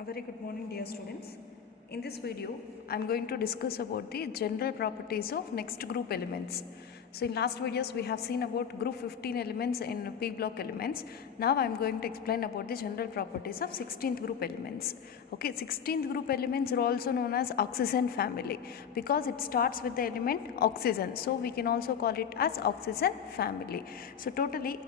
A very good morning, dear students. In this video, I am going to discuss about the general properties of next group elements. So in last videos, we have seen about group 15 elements in P block elements. Now I am going to explain about the general properties of 16th group elements. Okay, 16th group elements are also known as oxygen family because it starts with the element oxygen. So we can also call it as oxygen family. So totally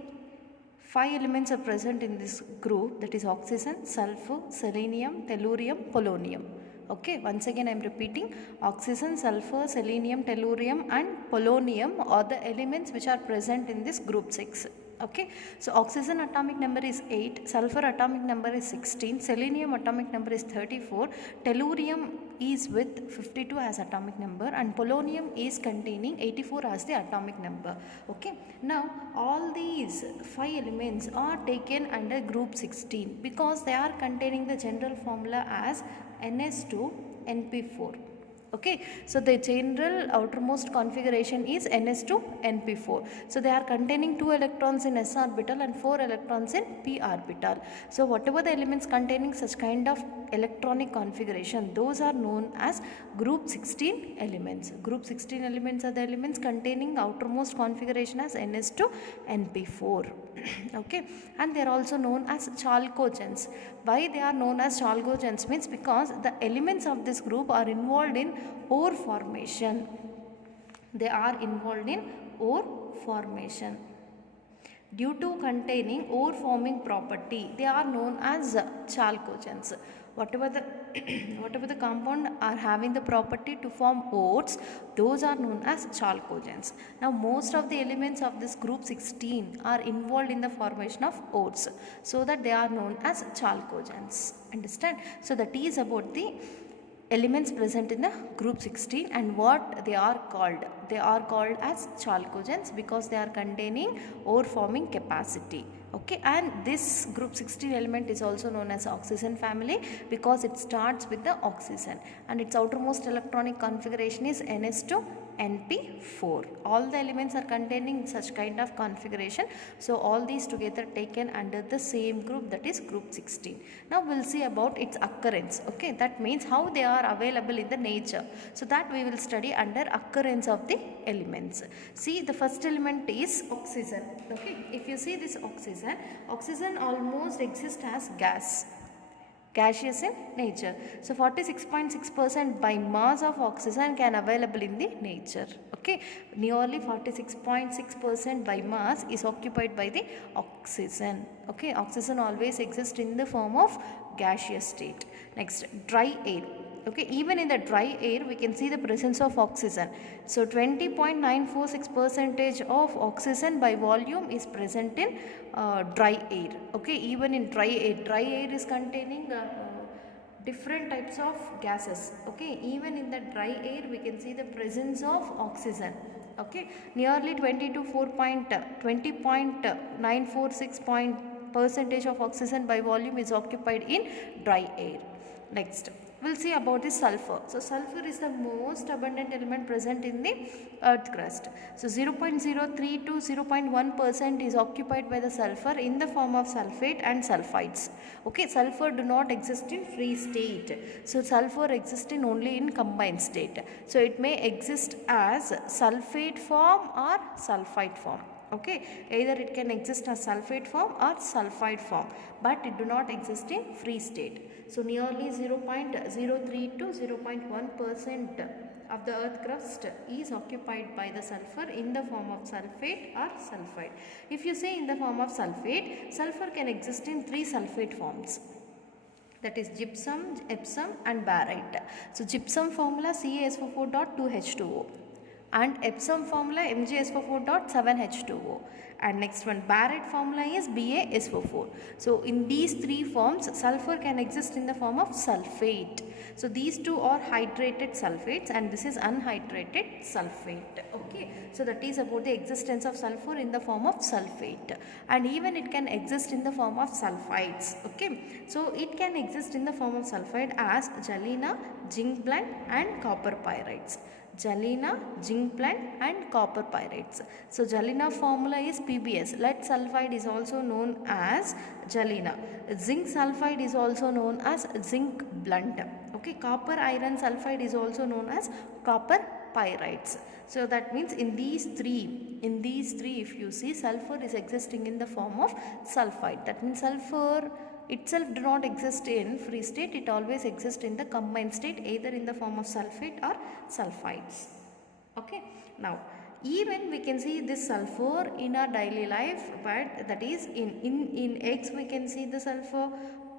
5 elements are present in this group, that is oxygen, sulfur, selenium, tellurium, polonium. Okay, once again I am repeating, oxygen, sulfur, selenium, tellurium and polonium are the elements which are present in this group 6. Okay, so oxygen atomic number is 8, sulfur atomic number is 16, selenium atomic number is 34, tellurium is with 52 as atomic number and polonium is containing 84 as the atomic number. Okay, now all these 5 elements are taken under group 16 because they are containing the general formula as NS2NP4. Okay, so the general outermost configuration is NS2NP4. So they are containing 2 electrons in s orbital and 4 electrons in p orbital. So whatever the elements containing such kind of electronic configuration, those are known as group 16 elements. Group 16 elements are the elements containing outermost configuration as NS2NP4. Okay, and they are also known as chalcogens. Why they are known as chalcogens means because the elements of this group are involved in ore formation. They are involved in ore formation. Due to containing ore forming property, they are known as chalcogens. Whatever the compound are having the property to form ores, those are known as chalcogens. Now most of the elements of this group 16 are involved in the formation of ores, so that they are known as chalcogens. Understand? So that is about the elements present in the group 16 and what they are called. They are called as chalcogens because they are containing ore forming capacity. Okay, and this group 16 element is also known as oxygen family because it starts with the oxygen and its outermost electronic configuration is NS2NP4. All the elements are containing such kind of configuration. So all these together taken under the same group, that is group 16. Now we will see about its occurrence. Okay, that means how they are available in the nature. So that we will study under occurrence of the elements. See, the first element is oxygen. Okay, if you see this oxygen almost exists as gaseous in nature. So 46.6% by mass of oxygen can available in the nature. Okay, nearly 46.6% by mass is occupied by the oxygen. Okay, oxygen always exists in the form of gaseous state. Next, dry air. Okay, even in the dry air we can see the presence of oxygen. So 20.946% of oxygen by volume is present in dry air. Okay, even in dry air is containing different types of gases. Okay, even in the dry air we can see the presence of oxygen. Okay, nearly 20.946% of oxygen by volume is occupied in dry air. Next, we'll see about the sulfur. So sulfur is the most abundant element present in the earth crust. So 0.03 to 0.1% is occupied by the sulfur in the form of sulfate and sulfides. Okay, sulfur do not exist in free state. So sulfur exists in only in combined state. So it may exist as sulfate form or sulfide form. Okay, either it can exist as sulfate form or sulfide form, but it do not exist in free state. So nearly 0.03 to 0.1% of the earth crust is occupied by the sulfur in the form of sulfate or sulfide. If you say in the form of sulfate, sulfur can exist in 3 sulfate forms, that is gypsum, Epsom and barite. So gypsum formula CaSO4.2H2O and Epsom formula MgSO4.7H2O, and next one barite formula is BaSO4. So in these 3 forms sulfur can exist in the form of sulfate. So these 2 are hydrated sulfates and this is unhydrated sulfate. Okay, so that is about the existence of sulfur in the form of sulfate, and even it can exist in the form of sulfides. Okay, so it can exist in the form of sulfide as galena, zinc blende and copper pyrites. Galena, zinc blende and copper pyrites. So galena formula is PbS. Lead sulfide is also known as galena. Zinc sulfide is also known as zinc blunt. Okay, copper iron sulfide is also known as copper pyrites. So that means in these three if you see, sulfur is existing in the form of sulfide. That means sulfur itself do not exist in free state, it always exists in the combined state, either in the form of sulfate or sulfides. Okay, now even we can see this sulfur in our daily life, but that is in eggs we can see the sulfur.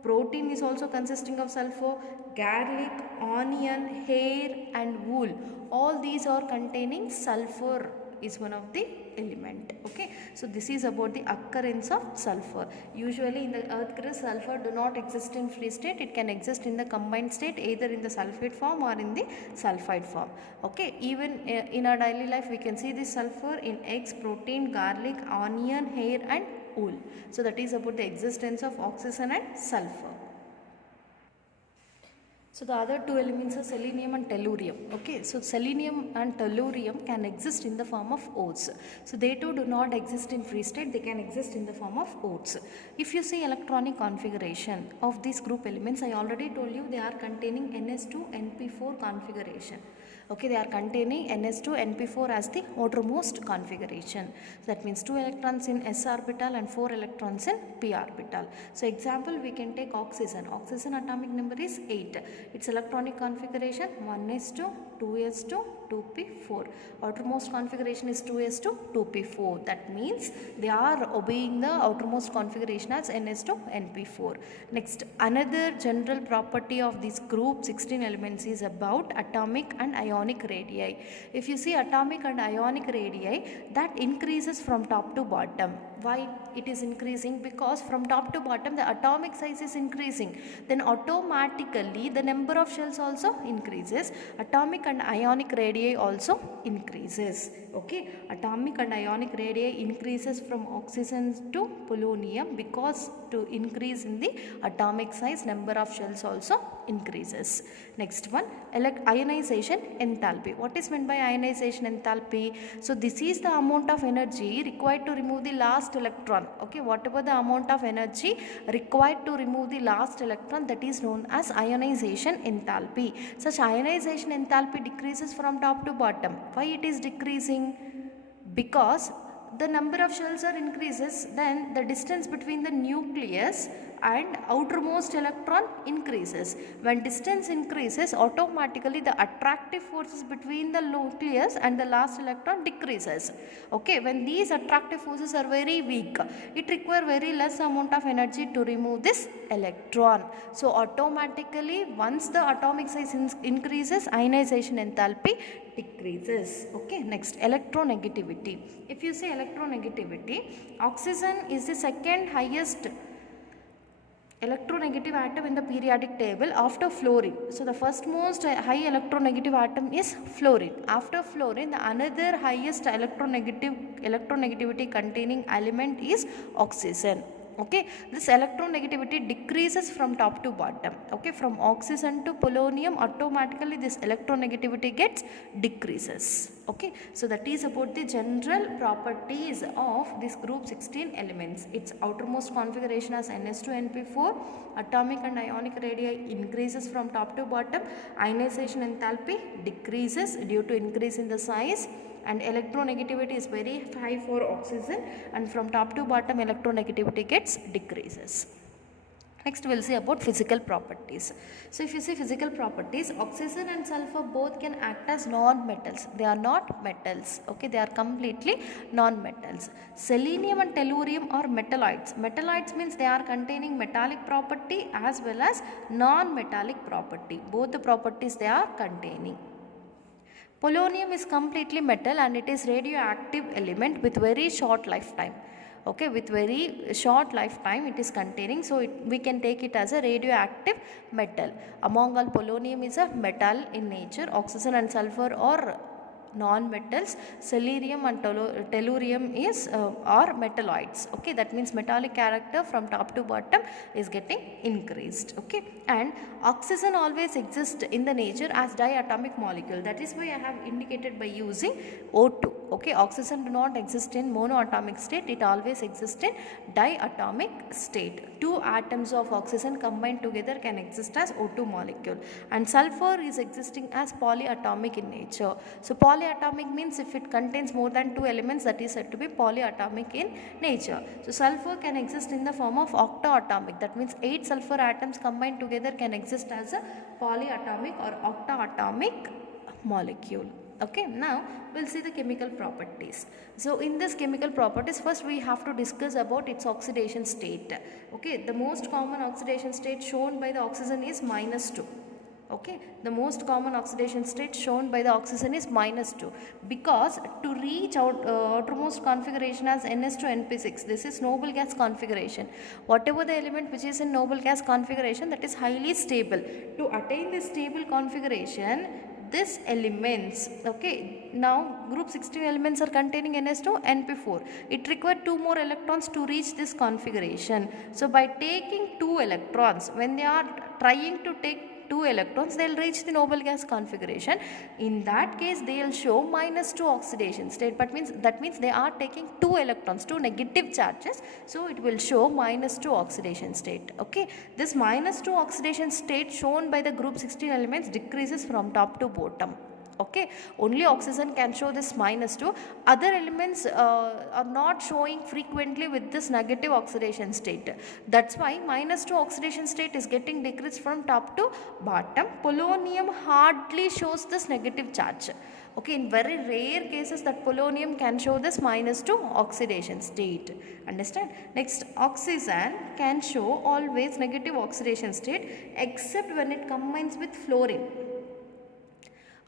Protein is also consisting of sulfur. Garlic, onion, hair and wool, all these are containing sulfur, is one of the element. Okay, so this is about the occurrence of sulfur. Usually in the earth crust, sulfur do not exist in free state, it can exist in the combined state, either in the sulfate form or in the sulfide form. Okay, even in our daily life we can see this sulfur in eggs, protein, garlic, onion, hair and wool. So that is about the existence of oxygen and sulfur. So the other two elements are selenium and tellurium. Okay, so selenium and tellurium can exist in the form of oats. So they too do not exist in free state, they can exist in the form of oats. If you see electronic configuration of these group elements, I already told you they are containing NS2-NP4 configuration. Okay, they are containing NS2-NP4 as the outermost configuration. So that means 2 electrons in s orbital and 4 electrons in p orbital. So example, we can take oxygen. Oxygen atomic number is 8. Its electronic configuration 1s2, 2s2, 2p4. Outermost configuration is 2s2, 2p4. That means they are obeying the outermost configuration as NS2-NP4. Next, another general property of this group 16 elements is about atomic and ionic radii. If you see atomic and ionic radii, that increases from top to bottom. Why it is increasing? Because from top to bottom the atomic size is increasing, then automatically the number of shells also increases. Atomic and ionic radii also increases. Okay, atomic and ionic radii increases from oxygen to polonium, because to increase in the atomic size, number of shells also increases. Next one, ionization enthalpy. What is meant by ionization enthalpy? So this is the amount of energy required to remove the last electron. Okay, whatever the amount of energy required to remove the last electron, that is known as ionization enthalpy. Such ionization enthalpy decreases from top to bottom. Why it is decreasing? Because the number of shells are increases, then the distance between the nucleus and outermost electron increases. When distance increases, automatically the attractive forces between the nucleus and the last electron decreases. Okay, when these attractive forces are very weak, it requires very less amount of energy to remove this electron. So automatically once the atomic size increases, ionization enthalpy decreases. Okay, next, electronegativity. If you say electronegativity, oxygen is the second highest electronegative atom in the periodic table after fluorine. So the first most high electronegative atom is fluorine. After fluorine, the another highest electronegativity containing element is oxygen. Okay, this electronegativity decreases from top to bottom. Okay, from oxygen to polonium, automatically this electronegativity gets decreases. Okay, so that is about the general properties of this group 16 elements. Its outermost configuration as NS2-NP4, atomic and ionic radii increases from top to bottom, ionization enthalpy decreases due to increase in the size, and electronegativity is very high for oxygen, and from top to bottom electronegativity gets decreases. Next we will see about physical properties. So if you see physical properties, oxygen and sulfur both can act as non-metals. They are not metals. Okay, they are completely non-metals. Selenium and tellurium are metalloids. Metalloids means they are containing metallic property as well as non-metallic property. Both the properties they are containing. Polonium is completely metal and it is radioactive element with very short lifetime. Okay, with very short lifetime it is containing, so we can take it as a radioactive metal. Among all, polonium is a metal in nature. Oxygen and sulfur are non-metals. Selenium and tellurium is are metalloids. Okay, that means metallic character from top to bottom is getting increased. Okay, and oxygen always exists in the nature as diatomic molecule. That is why I have indicated by using O2. Okay, oxygen do not exist in monoatomic state, it always exists in diatomic state. Two atoms of oxygen combined together can exist as O2 molecule, and sulfur is existing as polyatomic in nature. So polyatomic means if it contains more than two elements, that is said to be polyatomic in nature. So sulfur can exist in the form of octaatomic, that means 8 sulfur atoms combined together can exist as a polyatomic or octaatomic molecule. Okay, now we'll see the chemical properties. So in this chemical properties, first we have to discuss about its oxidation state. Okay, the most common oxidation state shown by the oxygen is -2. Okay, the most common oxidation state shown by the oxygen is -2, because to reach outermost configuration as NS2 NP6, this is noble gas configuration. Whatever the element which is in noble gas configuration, that is highly stable. To attain this stable configuration, this elements, okay, now group 16 elements are containing NS2 NP4. It required 2 more electrons to reach this configuration. So by taking 2 electrons, when they are trying to take 2 electrons, they will reach the noble gas configuration. In that case, they will show -2 oxidation state, but that means they are taking 2 electrons, 2 negative charges, so it will show -2 oxidation state. Okay, this -2 oxidation state shown by the group 16 elements decreases from top to bottom. Okay, only oxygen can show this -2. Other elements are not showing frequently with this negative oxidation state. That's why -2 oxidation state is getting decreased from top to bottom. Polonium hardly shows this negative charge. Okay, in very rare cases that polonium can show this -2 oxidation state. Understand? Next, oxygen can show always negative oxidation state except when it combines with fluorine.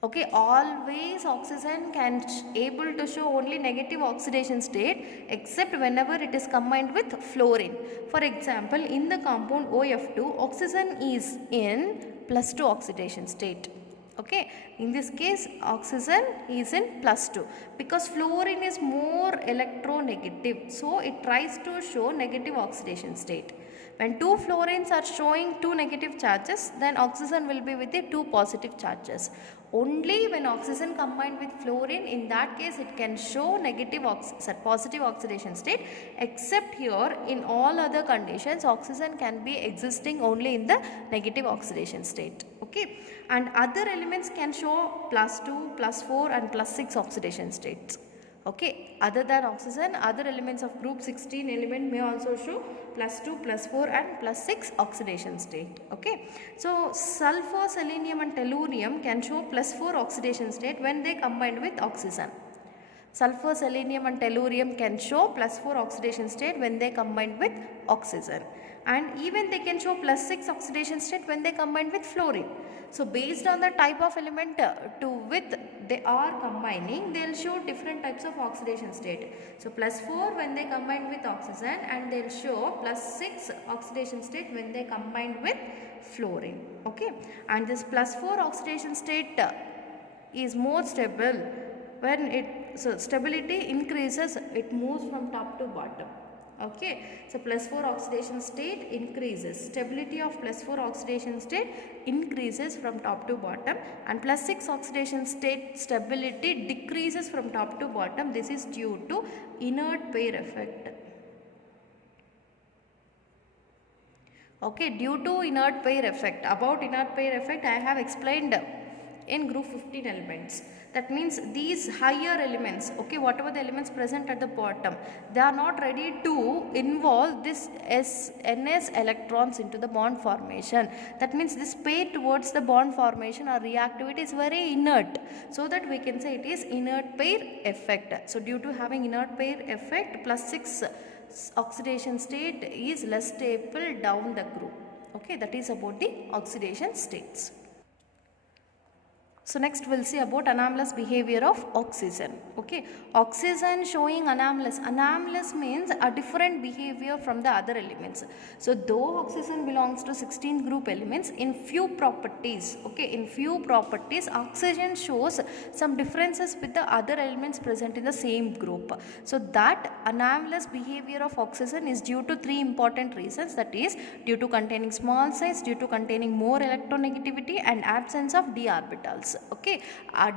Okay, always oxygen can able to show only negative oxidation state except whenever it is combined with fluorine. For example, in the compound OF2, oxygen is in +2 oxidation state. Okay, in this case oxygen is in +2 because fluorine is more electronegative, so it tries to show negative oxidation state. When 2 fluorines are showing 2 negative charges, then oxygen will be with the 2 positive charges. Only when oxygen combined with fluorine, in that case it can show positive oxidation state, except here in all other conditions oxygen can be existing only in the negative oxidation state. Okay, and other elements can show +2, +4 and +6 oxidation states. Okay, other than oxygen, other elements of group 16 element may also show +2, +4 and +6 oxidation state. Okay, so sulfur, selenium and tellurium can show +4 oxidation state when they combined with oxygen. Sulfur, selenium and tellurium can show +4 oxidation state when they combined with oxygen, and even they can show +6 oxidation state when they combined with fluorine. So based on the type of element to which they are combining, they will show different types of oxidation state. So +4 when they combine with oxygen, and they will show +6 oxidation state when they combined with fluorine. Okay, and this +4 oxidation state is more stable. When stability increases, it moves from top to bottom. Okay, so +4 oxidation state increases, stability of +4 oxidation state increases from top to bottom, and +6 oxidation state stability decreases from top to bottom. This is due to inert pair effect. Okay, due to inert pair effect. About inert pair effect I have explained in group 15 elements. That means these higher elements, okay, whatever the elements present at the bottom, they are not ready to involve this NS electrons into the bond formation. That means this pair towards the bond formation or reactivity is very inert, so that we can say it is inert pair effect. So due to having inert pair effect, +6 oxidation state is less stable down the group. Okay, that is about the oxidation states. So next we'll see about anomalous behavior of oxygen. Okay, oxygen showing anomalous. Anomalous means a different behavior from the other elements. So though oxygen belongs to 16 group elements, in few properties, okay, in few properties oxygen shows some differences with the other elements present in the same group. So that anomalous behavior of oxygen is due to 3 important reasons, that is due to containing small size, due to containing more electronegativity and absence of d orbitals. Okay,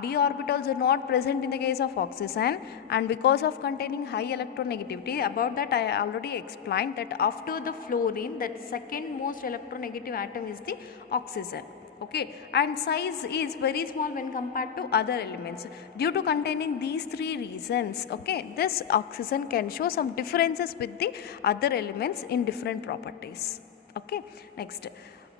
d orbitals are not present in the case of oxygen, and because of containing high electronegativity, about that I already explained that after the fluorine, that second most electronegative atom is the oxygen. Okay, and size is very small when compared to other elements. Due to containing these three reasons, okay, this oxygen can show some differences with the other elements in different properties. Okay, next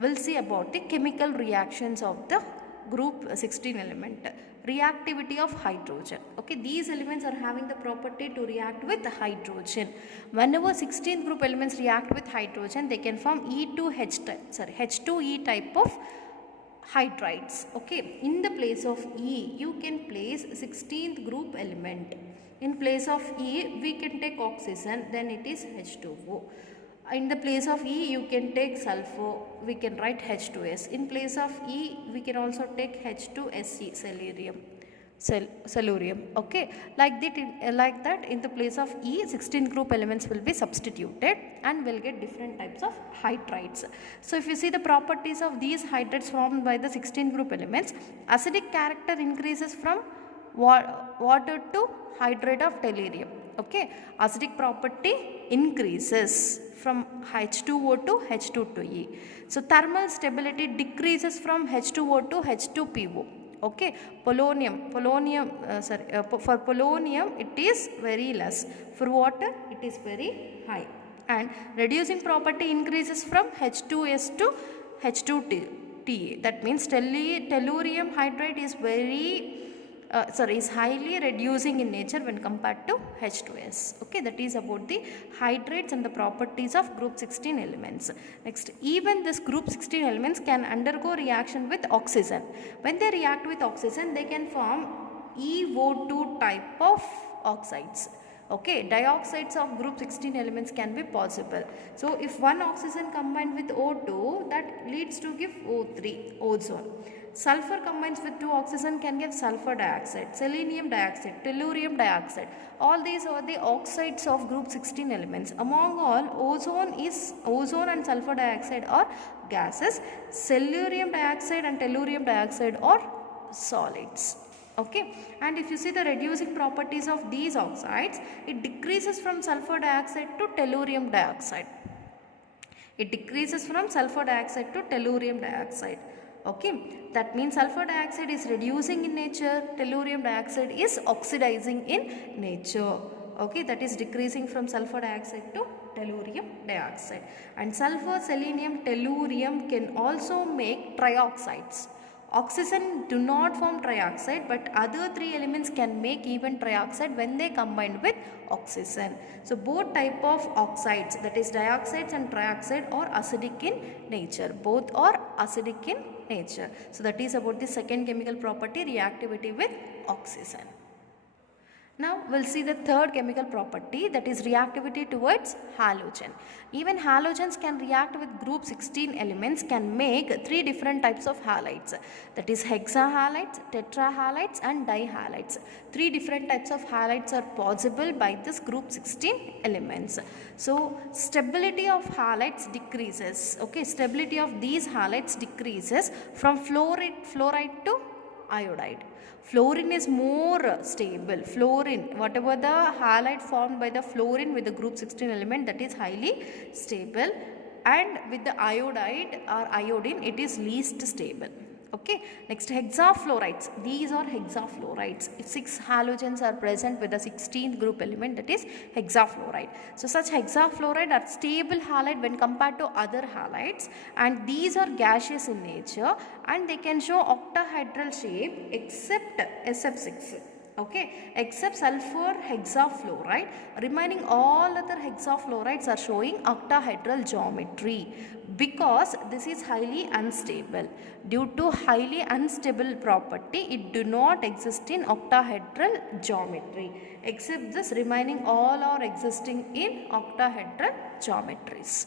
we'll see about the chemical reactions of the group 16 element. Reactivity of hydrogen. Okay, these elements are having the property to react with hydrogen. Whenever 16 group elements react with hydrogen, they can form H2E type of hydrides. Okay, in the place of E, you can place 16th group element. In place of E, we can take oxygen, then it is H2O. In the place of E, you can take sulfur, we can write H2S. In place of E, we can also take H2SE, cellurium. Okay, like that in the place of E, 16 group elements will be substituted and we'll get different types of hydrides. So if you see the properties of these hydrides formed by the 16 group elements, acidic character increases from water to hydrate of tellurium. Okay, acidic property increases from H2O to H2E. So thermal stability decreases from H2O to H2PO. Okay, for polonium it is very less, for water it is very high, and reducing property increases from H2S to H2Ta. That means tellurium hydride is is highly reducing in nature when compared to H2S. Okay, that is about the hydrates and the properties of group 16 elements. Next, even this group 16 elements can undergo reaction with oxygen. When they react with oxygen, they can form EO2 type of oxides. Okay, dioxides of group 16 elements can be possible. So if one oxygen combined with O2, that leads to give O3, ozone. Sulfur combines with two oxygen can give sulfur dioxide, selenium dioxide, tellurium dioxide. All these are the oxides of group 16 elements. Among all, ozone and sulfur dioxide are gases. Selenium dioxide and tellurium dioxide are solids. Okay, and if you see the reducing properties of these oxides, it decreases from sulfur dioxide to tellurium dioxide. It decreases from sulfur dioxide to tellurium dioxide. Okay, that means sulfur dioxide is reducing in nature, tellurium dioxide is oxidizing in nature. Okay, that is decreasing from sulfur dioxide to tellurium dioxide. And sulfur, selenium, tellurium can also make trioxides. Oxygen do not form trioxide, but other three elements can make even trioxide when they combine with oxygen. So both type of oxides, that is dioxides and trioxide, are acidic in nature. Both are acidic in nature. So that is about the second chemical property, reactivity with oxygen. Now we'll see the third chemical property, that is reactivity towards halogen. Even halogens can react with group 16 elements, can make three different types of halides, that is hexahalides, tetrahalides and dihalides. Three different types of halides are possible by this group 16 elements. So stability of halides decreases. Okay, stability of these halides decreases from fluoride to iodide. Fluorine is more stable. Fluorine, whatever the halide formed by the fluorine with the group 16 element, that is highly stable, and with the iodide or iodine it is least stable. Okay, next hexafluorides. These are hexafluorides. If 6 halogens are present with the 16th group element, that is hexafluoride. So such hexafluoride are stable halide when compared to other halides, and these are gaseous in nature and they can show octahedral shape except SF6. Okay, except sulfur hexafluoride, remaining all other hexafluorides are showing octahedral geometry, because this is highly unstable. Due to highly unstable property, it do not exist in octahedral geometry. Except this, remaining all are existing in octahedral geometries.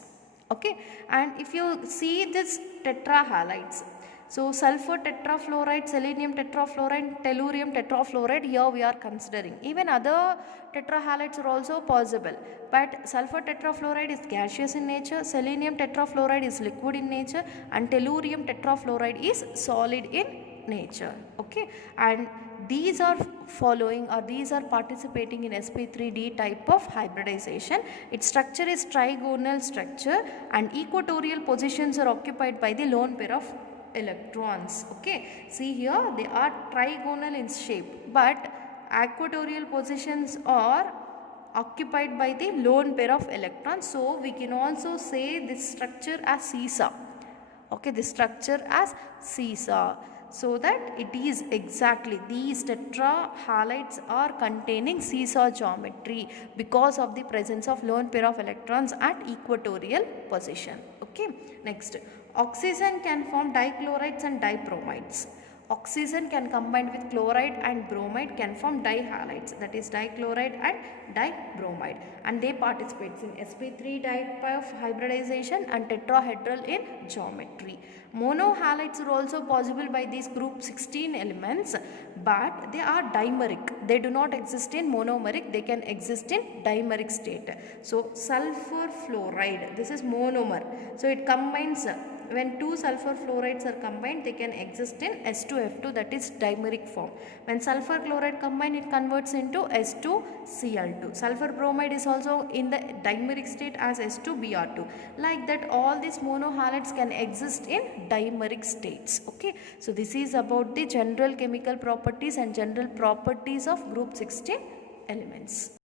Okay, and if you see this tetrahalides, so sulfur tetrafluoride, selenium tetrafluoride, tellurium tetrafluoride, here we are considering. Even other tetrahalides are also possible, but sulfur tetrafluoride is gaseous in nature, selenium tetrafluoride is liquid in nature, and tellurium tetrafluoride is solid in nature. Okay. Okay, and these are following, or these are participating in sp3d type of hybridization. Its structure is trigonal structure, and equatorial positions are occupied by the lone pair of electrons. Okay, see here they are trigonal in shape, but equatorial positions are occupied by the lone pair of electrons. So we can also say this structure as seesaw. Okay, this structure as seesaw, so that it is exactly, these tetra halides are containing seesaw geometry because of the presence of lone pair of electrons at equatorial position. Okay, next, oxygen can form dichlorides and dibromides. Oxygen can combine with chloride and bromide can form dihalides, that is dichloride and dibromide, and they participate in sp3 type of hybridization and tetrahedral in geometry. Monohalides are also possible by these group 16 elements, but they are dimeric. They do not exist in monomeric, they can exist in dimeric state. So sulfur fluoride, this is monomer, so it combines, when two sulfur fluorides are combined, they can exist in S2F2, that is dimeric form. When sulfur chloride combine, it converts into S2Cl2. Sulfur bromide is also in the dimeric state as S2Br2. Like that, all these monohalides can exist in dimeric states. Okay, so this is about the general chemical properties and general properties of group 16 elements.